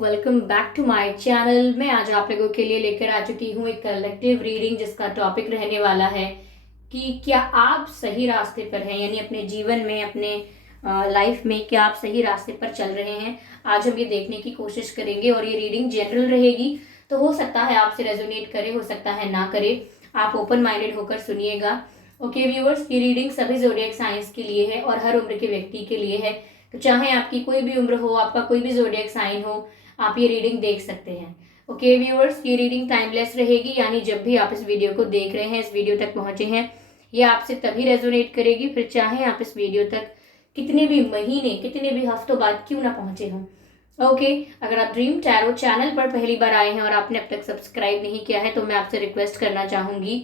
Welcome back to my channel. मैं आज आप लोगों के लिए लेकर आ चुकी हूँ एक कलेक्टिव रीडिंग जिसका टॉपिक रहने वाला है कि क्या आप सही रास्ते पर हैं, यानी अपने जीवन में, अपने लाइफ में क्या आप सही रास्ते पर चल रहे हैं। आज हम ये देखने की कोशिश करेंगे और ये रीडिंग जनरल रहेगी, तो हो सकता है आपसे रेजोनेट करे, हो सकता है ना करे। आप ओपन माइंडेड होकर सुनिएगा। ओके व्यूअर्स, ये रीडिंग सभी ज़ोडिएक साइंस के लिए है और हर उम्र के व्यक्ति के लिए है। तो चाहे आपकी कोई भी उम्र हो, आपका कोई भी ज़ोडिएक साइन हो, आप ये रीडिंग देख सकते हैं। ओके व्यूअर्स, ये रीडिंग टाइमलेस रहेगी, यानी जब भी आप इस वीडियो को देख रहे हैं, इस वीडियो तक पहुंचे हैं, ये आपसे तभी रेजोनेट करेगी, फिर चाहे आप इस वीडियो तक कितने भी महीने, कितने भी हफ्तों बाद क्यों ना पहुंचे हों। ओके, अगर आप ड्रीम टैरो चैनल पर पहली बार आए हैं और आपने अब तक सब्सक्राइब नहीं किया है, तो मैं आपसे रिक्वेस्ट करना चाहूंगी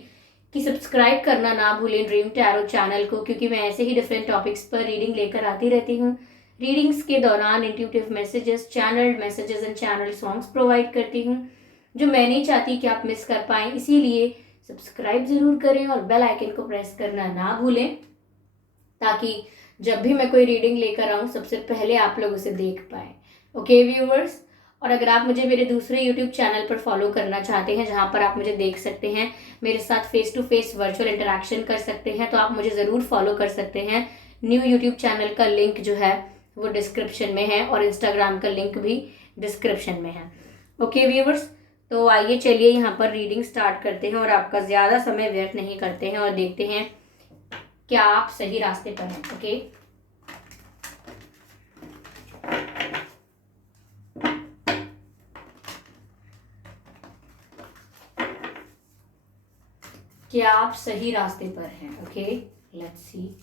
कि सब्सक्राइब करना ना भूलें ड्रीम टैरो चैनल को, क्योंकि मैं ऐसे ही डिफरेंट टॉपिक्स पर रीडिंग लेकर आती रहती हूँ। रीडिंग्स के दौरान intuitive messages, channelled messages and channel songs provide करती हूँ जो मैं नहीं चाहती कि आप मिस कर पाएँ। इसीलिए सब्सक्राइब ज़रूर करें और बेल आइकन को प्रेस करना ना भूलें, ताकि जब भी मैं कोई रीडिंग लेकर आऊँ सबसे पहले आप लोग उसे देख पाएँ। ओके व्यूअर्स, और अगर आप मुझे मेरे दूसरे यूट्यूब चैनल पर फॉलो करना चाहते हैं, जहाँ पर आप मुझे देख सकते हैं, मेरे साथ face to face virtual interaction कर सकते हैं, तो आप मुझे ज़रूर फॉलो कर सकते हैं। न्यू यूट्यूब चैनल का लिंक जो है वो डिस्क्रिप्शन में है और इंस्टाग्राम का लिंक भी डिस्क्रिप्शन में है। ओके व्यूअर्स, तो आइए चलिए यहाँ पर रीडिंग स्टार्ट करते हैं और आपका ज़्यादा समय व्यर्थ नहीं करते हैं और देखते हैं क्या आप सही रास्ते पर हैं। ओके, क्या आप सही रास्ते पर हैं। Okay, let's see.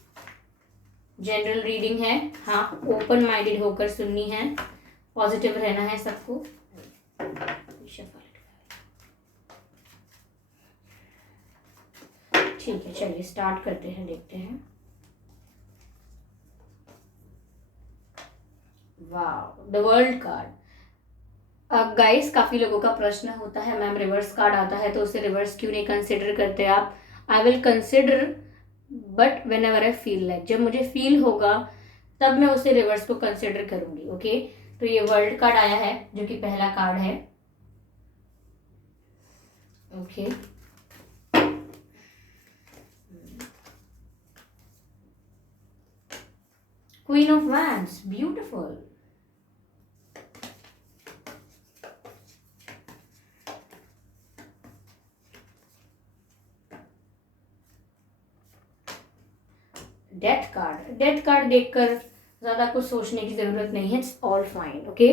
General reading है, हाँ, ओपन माइंडेड होकर सुननी है, पॉजिटिव रहना है सबको। ठीक है, चलिए स्टार्ट करते हैं, देखते हैं। वाह, द वर्ल्ड कार्ड। अब गाइस, काफी लोगों का प्रश्न होता है, मैम रिवर्स कार्ड आता है तो उसे रिवर्स क्यों नहीं कंसिडर करते आप। I will consider, but when ever I feel like, जब मुझे फील होगा तब मैं उसे रिवर्स को कंसिडर करूंगी। ओके, तो ये वर्ल्ड कार्ड आया है जो कि पहला कार्ड है। Okay, queen of wands, beautiful. Death card, death card देखकर ज्यादा कुछ सोचने की जरूरत नहीं है, इट्स ऑल फाइन। ओके,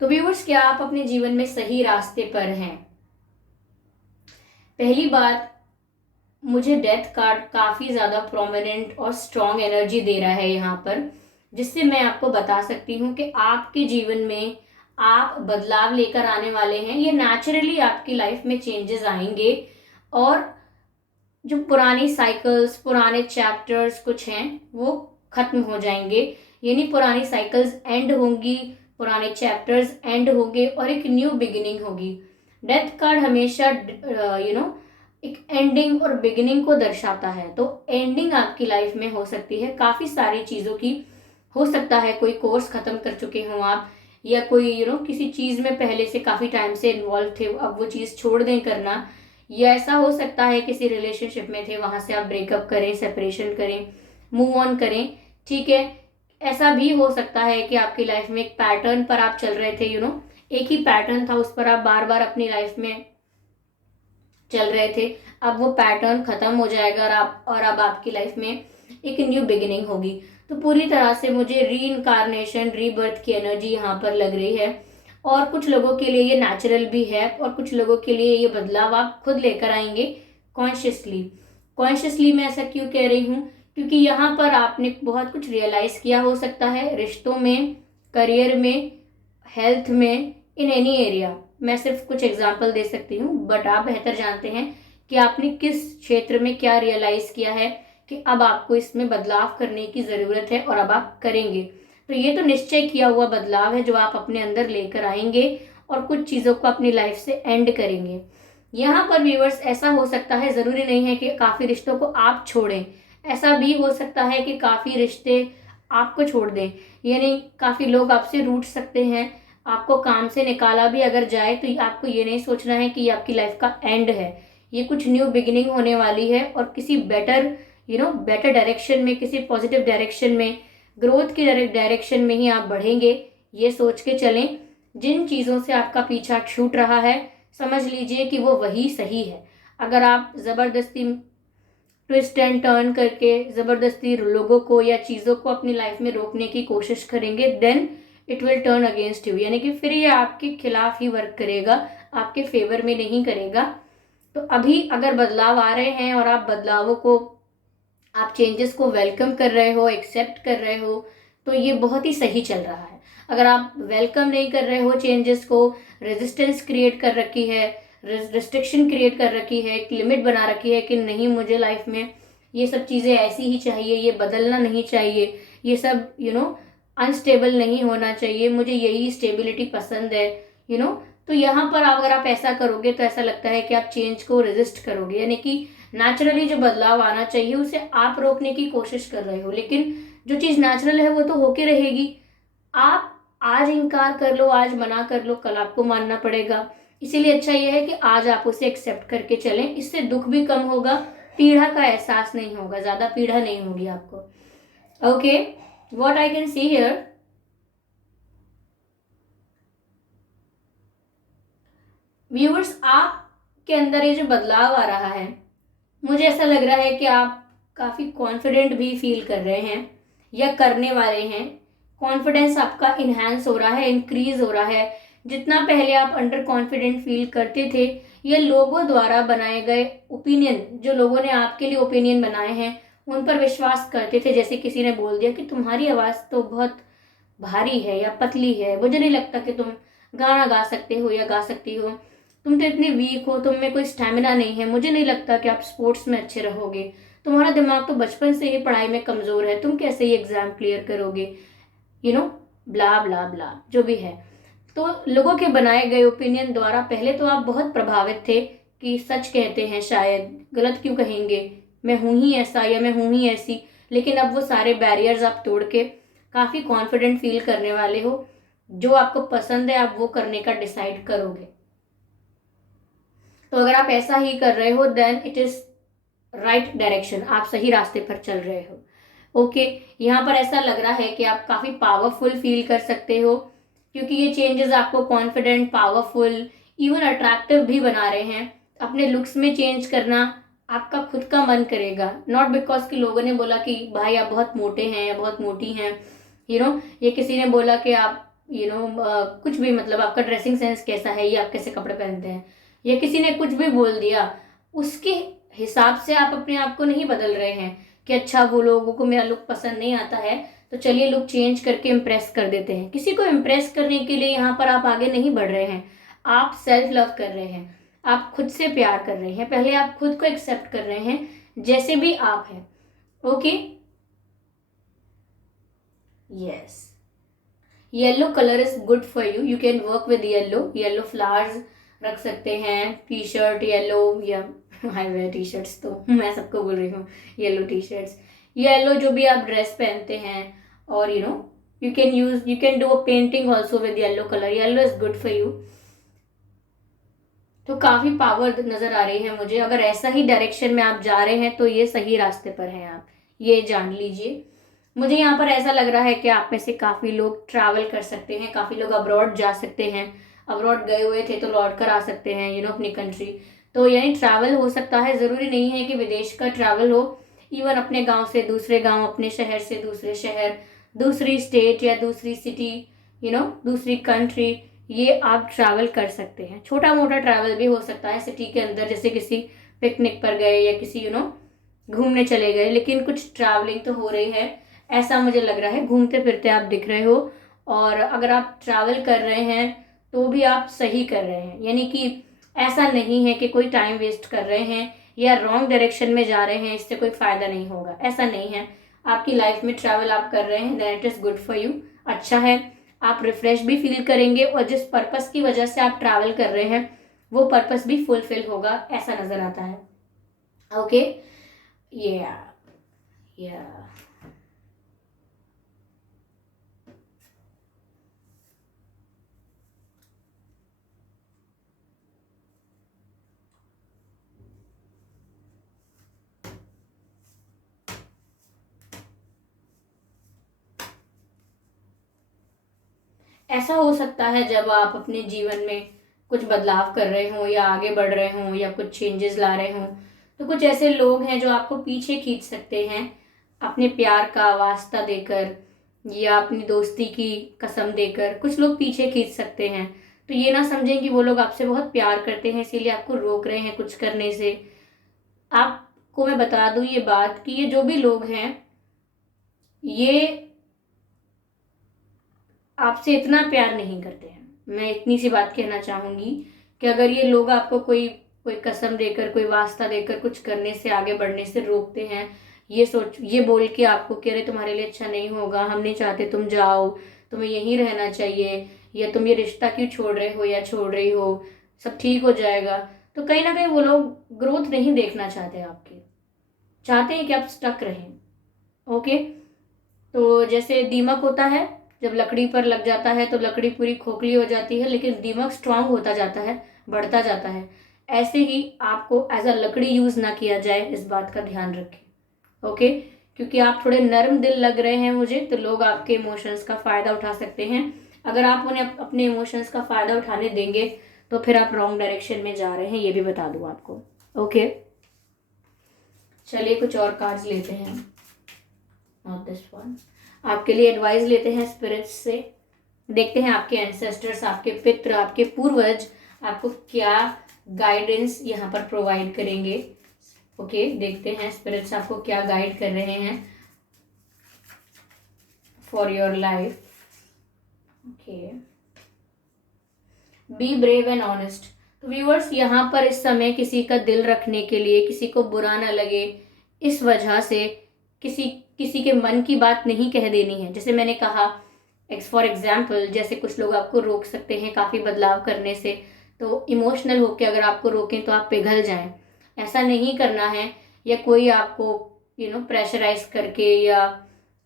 तो व्यूअर्स, क्या आप अपने जीवन में सही रास्ते पर हैं। पहली बात, मुझे डेथ कार्ड काफी ज्यादा प्रोमिनेंट और स्ट्रॉन्ग एनर्जी दे रहा है यहाँ पर, जिससे मैं आपको बता सकती हूँ कि आपके जीवन में आप बदलाव लेकर आने वाले हैं। ये नेचुरली आपकी लाइफ में चेंजेस आएंगे और जो पुरानी साइकिल्स, पुराने चैप्टर्स कुछ हैं वो खत्म हो जाएंगे, यानी पुरानी साइकिल्स एंड होंगी, पुराने चैप्टर्स एंड होंगे और एक न्यू बिगिनिंग होगी। डेथ कार्ड हमेशा एक एंडिंग और बिगिनिंग को दर्शाता है, तो एंडिंग आपकी लाइफ में हो सकती है काफी सारी चीजों की। हो सकता है कोई कोर्स खत्म कर चुके हों आप, या कोई किसी चीज में पहले से काफी टाइम से इन्वॉल्व थे, अब वो चीज छोड़ दें करना, या ऐसा हो सकता है किसी रिलेशनशिप में थे, वहां से आप ब्रेकअप करें, सेपरेशन करें, मूव ऑन करें। ठीक है, ऐसा भी हो सकता है कि आपकी लाइफ में एक पैटर्न पर आप चल रहे थे, एक ही पैटर्न था, उस पर आप बार बार अपनी लाइफ में चल रहे थे, अब वो पैटर्न खत्म हो जाएगा और अब आपकी लाइफ में एक न्यू बिगिनिंग होगी। तो पूरी तरह से मुझे री इनकारनेशन, रीबर्थ की एनर्जी यहाँ पर लग रही है, और कुछ लोगों के लिए ये नेचुरल भी है और कुछ लोगों के लिए ये बदलाव आप खुद लेकर आएंगे कॉन्शियसली। कॉन्शियसली मैं ऐसा क्यों कह रही हूँ, क्योंकि यहाँ पर आपने बहुत कुछ रियलाइज किया हो सकता है, रिश्तों में, करियर में, हेल्थ में, इन एनी एरिया। मैं सिर्फ कुछ एग्जाम्पल दे सकती हूँ, बट आप बेहतर जानते हैं कि आपने किस क्षेत्र में क्या रियलाइज किया है कि अब आपको इसमें बदलाव करने की जरूरत है और अब आप करेंगे। तो ये तो निश्चय किया हुआ बदलाव है जो आप अपने अंदर लेकर आएंगे और कुछ चीजों को अपनी लाइफ से एंड करेंगे। यहाँ पर व्यूअर्स, ऐसा हो सकता है, जरूरी नहीं है कि काफी रिश्तों को आप छोड़ें, ऐसा भी हो सकता है कि काफ़ी रिश्ते आपको छोड़ दें, यानी काफ़ी लोग आपसे रूठ सकते हैं। आपको काम से निकाला भी अगर जाए तो आपको ये नहीं सोचना है कि ये आपकी लाइफ का एंड है। ये कुछ न्यू बिगिनिंग होने वाली है और किसी बेटर बेटर डायरेक्शन में, किसी पॉजिटिव डायरेक्शन में, ग्रोथ की डायरेक्शन में ही आप बढ़ेंगे। ये सोच के चलें। जिन चीज़ों से आपका पीछा छूट रहा है, समझ लीजिए कि वो वही सही है। अगर आप ज़बरदस्ती ट्विस्ट एंड टर्न करके ज़बरदस्ती लोगों को या चीज़ों को अपनी लाइफ में रोकने की कोशिश करेंगे, then it will turn against you, यानी कि फिर ये आपके खिलाफ ही वर्क करेगा, आपके फेवर में नहीं करेगा। तो अभी अगर बदलाव आ रहे हैं और आप बदलावों को, आप चेंजेस को वेलकम कर रहे हो, एक्सेप्ट कर रहे हो, तो ये बहुत ही सही चल रहा है। अगर आप वेलकम नहीं कर रहे हो चेंजेस को, रेजिस्टेंस क्रिएट कर रखी है, रिस्ट्रिक्शन क्रिएट कर रखी है, एक लिमिट बना रखी है कि नहीं, मुझे लाइफ में ये सब चीज़ें ऐसी ही चाहिए, ये बदलना नहीं चाहिए, ये सब अनस्टेबल नहीं होना चाहिए, मुझे यही स्टेबिलिटी पसंद है, तो यहाँ पर अगर आप ऐसा करोगे तो ऐसा लगता है कि आप चेंज को रेजिस्ट करोगे, यानी कि नेचुरली जो बदलाव आना चाहिए उसे आप रोकने की कोशिश कर रहे हो। लेकिन जो चीज़ नेचुरल है वो तो होके रहेगी। आप आज इनकार कर लो, आज मना कर लो, कल आपको मानना पड़ेगा। इसीलिए अच्छा यह है कि आज आप उसे एक्सेप्ट करके चलें। इससे दुख भी कम होगा, पीड़ा का एहसास नहीं होगा, ज़्यादा पीड़ा नहीं होगी आपको। Okay, what I can see here, viewers, आपके अंदर ये जो बदलाव आ रहा है, मुझे ऐसा लग रहा है कि आप काफ़ी कॉन्फिडेंट भी फील कर रहे हैं या करने वाले हैं। कॉन्फिडेंस आपका इन्हांस हो रहा है, इंक्रीज हो रहा है। जितना पहले आप अंडर कॉन्फिडेंट फील करते थे, ये लोगों द्वारा बनाए गए ओपिनियन, जो लोगों ने आपके लिए ओपिनियन बनाए हैं, उन पर विश्वास करते थे। जैसे किसी ने बोल दिया कि तुम्हारी आवाज़ तो बहुत भारी है या पतली है, मुझे नहीं लगता कि तुम गाना गा सकते हो या गा सकती हो, तुम तो इतने वीक हो, तुम में कोई स्टैमिना नहीं है, मुझे नहीं लगता कि आप स्पोर्ट्स में अच्छे रहोगे, तुम्हारा दिमाग तो बचपन से ही पढ़ाई में कमज़ोर है, तुम कैसे ये एग्ज़ाम क्लियर करोगे, ब्ला ब्ला ब्ला जो भी है। तो लोगों के बनाए गए ओपिनियन द्वारा पहले तो आप बहुत प्रभावित थे कि सच कहते हैं, शायद गलत क्यों कहेंगे, मैं हूँ ही ऐसा या मैं हूँ ही ऐसी। लेकिन अब वो सारे बैरियर्स आप तोड़ के काफ़ी कॉन्फिडेंट फील करने वाले हो। जो आपको पसंद है आप वो करने का डिसाइड करोगे। तो अगर आप ऐसा ही कर रहे हो, then it is right direction, आप सही रास्ते पर चल रहे हो। ओके, यहाँ पर ऐसा लग रहा है कि आप काफ़ी पावरफुल फील कर सकते हो, क्योंकि ये चेंजेस आपको कॉन्फिडेंट, पावरफुल, इवन अट्रैक्टिव भी बना रहे हैं। अपने लुक्स में चेंज करना आपका खुद का मन करेगा, नॉट बिकॉज कि लोगों ने बोला कि भाई आप बहुत मोटे हैं या बहुत मोटी हैं, ये किसी ने बोला कि आप कुछ भी, मतलब आपका ड्रेसिंग सेंस कैसा है, ये आप कैसे कपड़े पहनते हैं, या किसी ने कुछ भी बोल दिया, उसके हिसाब से आप अपने आप को नहीं बदल रहे हैं कि अच्छा वो लोगों को मेरा लुक पसंद नहीं आता है तो चलिए लुक चेंज करके इम्प्रेस कर देते हैं। किसी को इम्प्रेस करने के लिए यहाँ पर आप आगे नहीं बढ़ रहे हैं। आप सेल्फ लव कर रहे हैं, आप खुद से प्यार कर रहे हैं, पहले आप खुद को एक्सेप्ट कर रहे हैं जैसे भी आप हैं। Okay, yes, yellow colour is good for you, you can work with yellow flowers रख सकते हैं, टी शर्ट येलो, या आई वेयर टी शर्ट्स, तो मैं सबको बोल रही हूँ येलो टी शर्ट्स, येलो जो भी आप ड्रेस पहनते हैं, और you can do a painting also with yellow colour, yellow is good for you. तो काफ़ी पावर नज़र आ रही है मुझे। अगर ऐसा ही डायरेक्शन में आप जा रहे हैं तो ये सही रास्ते पर हैं, आप ये जान लीजिए। मुझे यहाँ पर ऐसा लग रहा है कि आप में से काफ़ी लोग ट्रैवल कर सकते हैं, काफ़ी लोग अब्रॉड जा सकते हैं, अब्रॉड गए हुए थे तो लौट कर आ सकते हैं अपनी कंट्री। तो यानी ट्रैवल हो सकता है, ज़रूरी नहीं है कि विदेश का ट्रैवल हो, इवन अपने गांव से दूसरे गांव, अपने शहर से दूसरे शहर, दूसरी स्टेट या दूसरी सिटी, दूसरी कंट्री, ये आप ट्रैवल कर सकते हैं। छोटा मोटा ट्रैवल भी हो सकता है सिटी के अंदर, जैसे किसी पिकनिक पर गए या किसी घूमने चले गए, लेकिन कुछ ट्रैवलिंग तो हो रही है, ऐसा मुझे लग रहा है। घूमते फिरते आप दिख रहे हो, और अगर आप ट्रैवल कर रहे हैं तो भी आप सही कर रहे हैं, यानी कि ऐसा नहीं है कि कोई टाइम वेस्ट कर रहे हैं या रॉन्ग डायरेक्शन में जा रहे हैं, इससे कोई फ़ायदा नहीं होगा, ऐसा नहीं है। आपकी लाइफ में ट्रैवल आप कर रहे हैं, that is good for you, अच्छा है। आप रिफ्रेश भी फील करेंगे, और जिस पर्पस की वजह से आप ट्रैवल कर रहे हैं वो पर्पस भी फुलफिल होगा, ऐसा नज़र आता है। ओके, ये या ऐसा हो सकता है जब आप अपने जीवन में कुछ बदलाव कर रहे हो या आगे बढ़ रहे हो या कुछ चेंजेस ला रहे हो, तो कुछ ऐसे लोग हैं जो आपको पीछे खींच सकते हैं अपने प्यार का वास्ता देकर या अपनी दोस्ती की कसम देकर। कुछ लोग पीछे खींच सकते हैं, तो ये ना समझें कि वो लोग आपसे बहुत प्यार करते हैं इसीलिए आपको रोक रहे हैं कुछ करने से। आपको मैं बता दूं ये बात कि ये जो भी लोग हैं, ये आपसे इतना प्यार नहीं करते हैं। मैं इतनी सी बात कहना चाहूंगी कि अगर ये लोग आपको कोई कोई कसम देकर, कोई वास्ता देकर कुछ करने से, आगे बढ़ने से रोकते हैं, ये बोल के आपको कि अरे तुम्हारे लिए अच्छा नहीं होगा, हम नहीं चाहते तुम जाओ, तुम्हें यहीं रहना चाहिए, या तुम ये रिश्ता क्यों छोड़ रहे हो या छोड़ रही हो, सब ठीक हो जाएगा, तो कहीं ना कहीं वो लोग ग्रोथ नहीं देखना चाहते आपकी, चाहते हैं कि आप स्टक रहें। ओके। तो जैसे दीमक होता है, जब लकड़ी पर लग जाता है तो लकड़ी पूरी खोखली हो जाती है, लेकिन दीमक स्ट्रांग होता जाता है, बढ़ता जाता है। ऐसे ही आपको एज अ लकड़ी यूज ना किया जाए, इस बात का ध्यान रखें। ओके। क्योंकि आप थोड़े नरम दिल लग रहे हैं मुझे, तो लोग आपके इमोशंस का फायदा उठा सकते हैं। अगर आप उन्हें अपने इमोशंस का फायदा उठाने देंगे तो फिर आप रॉन्ग डायरेक्शन में जा रहे हैं, ये भी बता दूं आपको। ओके। चलिए कुछ और कार्ड्स लेते हैं। Not this one. आपके लिए एडवाइस लेते हैं स्पिरिट्स से। देखते हैं आपके एंसेस्टर्स, आपके पितृ, आपके पूर्वज आपको क्या गाइडेंस यहाँ पर प्रोवाइड करेंगे। ओके। देखते हैं स्पिरिट्स आपको क्या गाइड कर रहे हैं for your life. Okay. Be brave and honest. तो व्यूअर्स, यहाँ पर इस समय किसी का दिल रखने के लिए, किसी को बुरा ना लगे इस वजह से किसी किसी के मन की बात नहीं कह देनी है। जैसे मैंने कहा, फॉर एग्जाम्पल, जैसे कुछ लोग आपको रोक सकते हैं काफ़ी बदलाव करने से, तो इमोशनल होके अगर आपको रोकें तो आप पिघल जाएं, ऐसा नहीं करना है। या कोई आपको प्रेशराइज करके या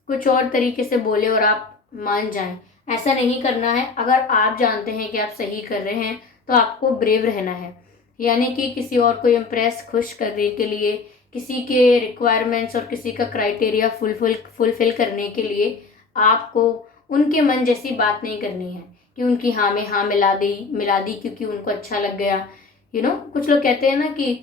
कुछ और तरीके से बोले और आप मान जाएं, ऐसा नहीं करना है। अगर आप जानते हैं कि आप सही कर रहे हैं तो आपको ब्रेव रहना है, यानी कि किसी और को इम्प्रेस, खुश करने के लिए, किसी के रिक्वायरमेंट्स और किसी का क्राइटेरिया फुलफिल करने के लिए आपको उनके मन जैसी बात नहीं करनी है कि उनकी हाँ में हाँ मिला दी क्योंकि उनको अच्छा लग गया। कुछ लोग कहते हैं ना कि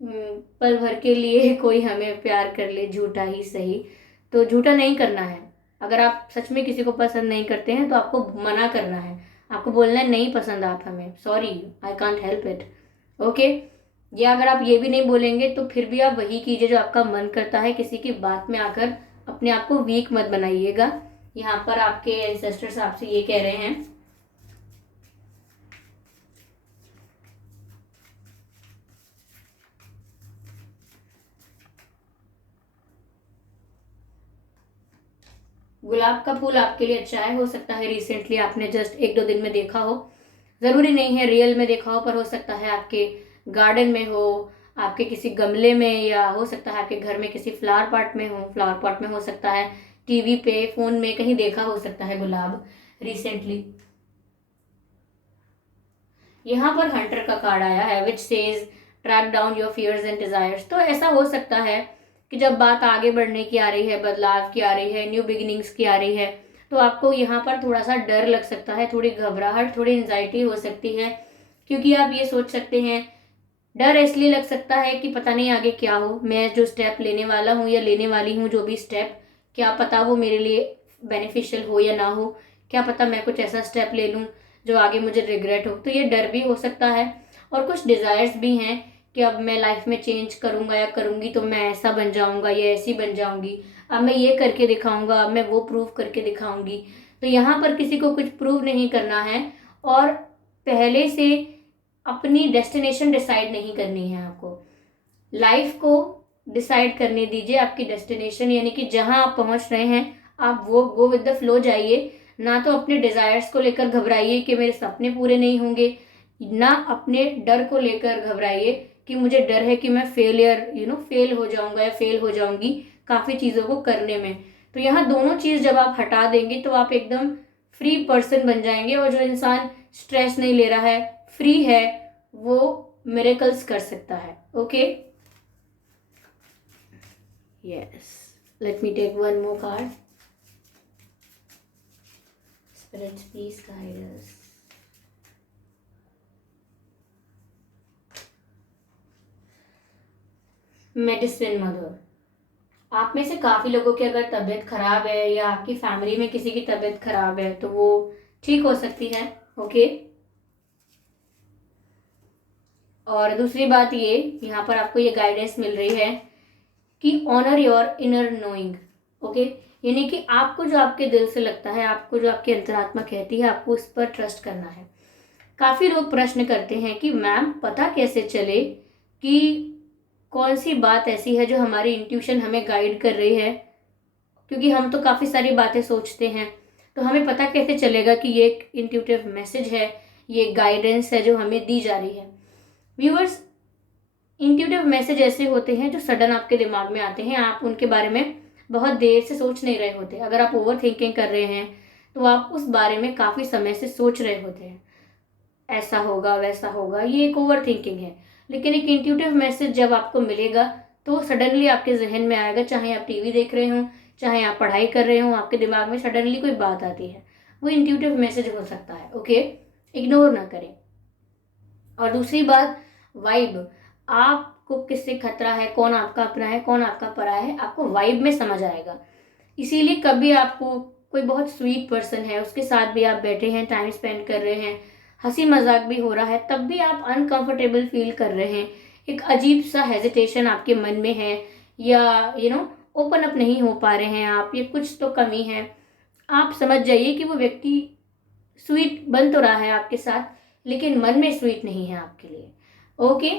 पल भर के लिए कोई हमें प्यार कर ले, झूठा ही सही। तो झूठा नहीं करना है। अगर आप सच में किसी को पसंद नहीं करते हैं तो आपको मना करना है, आपको बोलना है नहीं पसंद आप हमें, sorry, I can't help it. Okay. या अगर आप ये भी नहीं बोलेंगे तो फिर भी आप वही कीजिए जो आपका मन करता है। किसी की बात में आकर अपने आप को वीक मत बनाइएगा। यहाँ पर आपके एंसेस्टर्स आपसे ये कह रहे हैं, गुलाब का फूल आपके लिए अच्छा है। हो सकता है रिसेंटली आपने जस्ट 1-2 दिन में देखा हो, जरूरी नहीं है रियल में देखा हो, पर हो सकता है आपके गार्डन में हो, आपके किसी गमले में, या हो सकता है आपके घर में किसी फ्लावर पॉट में हो सकता है, टीवी पे, फोन में कहीं देखा हो सकता है गुलाब रिसेंटली। यहाँ पर हंटर का कार्ड आया है which says track down your fears and desires. तो ऐसा हो सकता है कि जब बात आगे बढ़ने की आ रही है, बदलाव की आ रही है, न्यू बिगिनिंग्स की आ रही है, तो आपको यहाँ पर थोड़ा सा डर लग सकता है, थोड़ी घबराहट, थोड़ी एंजाइटी हो सकती है, क्योंकि आप ये सोच सकते हैं, डर इसलिए लग सकता है कि पता नहीं आगे क्या हो, मैं जो स्टेप लेने वाला हूँ या लेने वाली हूँ, जो भी स्टेप, क्या पता वो मेरे लिए बेनिफिशियल हो या ना हो, क्या पता मैं कुछ ऐसा स्टेप ले लूँ जो आगे मुझे रिग्रेट हो। तो ये डर भी हो सकता है। और कुछ डिज़ायर्स भी हैं कि अब मैं लाइफ में चेंज करूँगा या करूँगी तो मैं ऐसा बन जाऊँगा या ऐसी बन जाऊँगी, अब मैं ये करके दिखाऊँगा, अब मैं वो प्रूव करके दिखाऊँगी। तो यहाँ पर किसी को कुछ प्रूव नहीं करना है और पहले से अपनी डेस्टिनेशन डिसाइड नहीं करनी है। आपको लाइफ को डिसाइड करने दीजिए, आपकी डेस्टिनेशन यानी कि जहां आप पहुंच रहे हैं आप वो गो विद द फ्लो जाइए। ना तो अपने डिजायर्स को लेकर घबराइए कि मेरे सपने पूरे नहीं होंगे, ना अपने डर को लेकर घबराइए कि मुझे डर है कि मैं फेल हो जाऊंगा या फेल हो जाऊंगी। काफ़ी चीज़ों को करने में। तो यहाँ दोनों चीज़ जब आप हटा देंगे तो आप एकदम फ्री पर्सन बन जाएंगे, और जो इंसान स्ट्रेस नहीं ले रहा है, फ्री है, वो मिरेकल्स कर सकता है। Okay, yes, let me take one more card. Spirits please guide us. Medicine mother. आप में से काफ़ी लोगों की अगर तबीयत खराब है या आपकी फैमिली में किसी की तबीयत खराब है तो वो ठीक हो सकती है। ओके, और दूसरी बात ये, यहाँ पर आपको ये गाइडेंस मिल रही है कि honour your inner knowing. Okay, यानी कि आपको जो आपके दिल से लगता है, आपको जो आपकी अंतरात्मा कहती है, आपको उस पर ट्रस्ट करना है। काफ़ी लोग प्रश्न करते हैं कि मैम पता कैसे चले कि कौन सी बात ऐसी है जो हमारी इंट्यूशन हमें गाइड कर रही है, क्योंकि हम तो काफ़ी सारी बातें सोचते हैं, तो हमें पता कैसे चलेगा कि ये एक इंट्यूटिव मैसेज है, ये गाइडेंस है जो हमें दी जा रही है। व्यूअर्स, इंट्यूटिव मैसेज ऐसे होते हैं जो सडन आपके दिमाग में आते हैं, आप उनके बारे में बहुत देर से सोच नहीं रहे होते। अगर आप ओवर थिंकिंग कर रहे हैं तो आप उस बारे में काफ़ी समय से सोच रहे होते हैं, ऐसा होगा वैसा होगा, ये एक ओवर थिंकिंग है। लेकिन एक इंट्यूटिव मैसेज जब आपको मिलेगा तो सडनली आपके जहन में आएगा, चाहे आप टीवी देख रहे हो, चाहे आप पढ़ाई कर रहे हो, आपके दिमाग में सडनली कोई बात आती है, वो इंट्यूटिव मैसेज हो सकता है। ओके, इग्नोर ना करें। और दूसरी बात, वाइब। आपको किससे खतरा है, कौन आपका अपना है, कौन आपका पराया है, आपको वाइब में समझ आएगा। इसीलिए कभी आपको कोई बहुत स्वीट पर्सन है, उसके साथ भी आप बैठे हैं, टाइम स्पेंड कर रहे हैं, हंसी मजाक भी हो रहा है, तब भी आप अनकंफर्टेबल फील कर रहे हैं, एक अजीब सा हेजिटेशन आपके मन में है, या ओपन अप नहीं हो पा रहे हैं आप, ये कुछ तो कमी है, आप समझ जाइए कि वो व्यक्ति स्वीट बन तो रहा है आपके साथ, लेकिन मन में स्वीट नहीं है आपके लिए। ओके,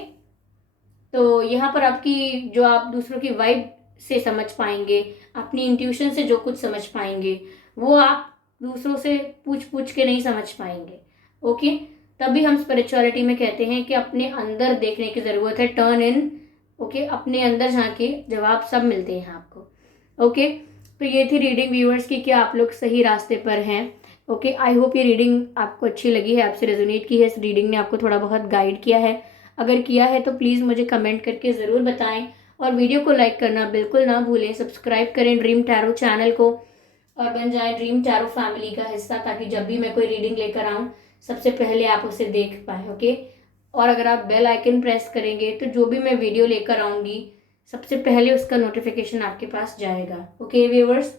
तो यहाँ पर आपकी जो आप दूसरों की वाइब से समझ पाएंगे, अपनी इंट्यूशन से जो कुछ समझ पाएंगे, वो आप दूसरों से पूछ पूछ के नहीं समझ पाएंगे। ओके, तभी हम स्पिरिचुअलिटी में कहते हैं कि अपने अंदर देखने की ज़रूरत है, टर्न इन। ओके, अपने अंदर झांके, जवाब सब मिलते हैं आपको। ओके, तो ये थी रीडिंग व्यूअर्स की, क्या आप लोग सही रास्ते पर हैं। ओके, आई होप ये रीडिंग आपको अच्छी लगी है, आपसे रेजोनेट की है, इस रीडिंग ने आपको थोड़ा बहुत गाइड किया है। अगर किया है तो प्लीज़ मुझे कमेंट करके ज़रूर बताएं, और वीडियो को लाइक करना बिल्कुल ना भूलें। सब्सक्राइब करें ड्रीम टैरो चैनल को और बन जाए ड्रीम टैरो फैमिली का हिस्सा, ताकि जब भी मैं कोई रीडिंग लेकर आऊँ सबसे पहले आप उसे देख पाएँ। ओके, और अगर आप बेल आइकन प्रेस करेंगे तो जो भी मैं वीडियो लेकर आऊँगी सबसे पहले उसका नोटिफिकेशन आपके पास जाएगा। ओके व्यूअर्स,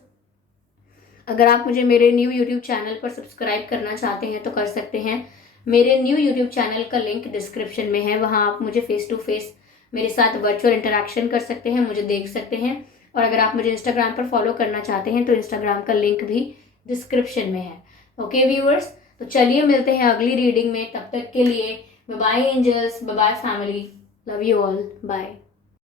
अगर आप मुझे मेरे न्यू यूट्यूब चैनल पर सब्सक्राइब करना चाहते हैं तो कर सकते हैं। मेरे न्यू यूट्यूब चैनल का लिंक डिस्क्रिप्शन में है, वहाँ आप मुझे फेस टू फेस मेरे साथ वर्चुअल इंटरेक्शन कर सकते हैं, मुझे देख सकते हैं। और अगर आप मुझे इंस्टाग्राम पर फॉलो करना चाहते हैं तो इंस्टाग्राम का लिंक भी डिस्क्रिप्शन में है। ओके व्यूअर्स, तो चलिए मिलते हैं अगली रीडिंग में, तब तक के लिए bye bye angels, bye bye family, love you all, bye.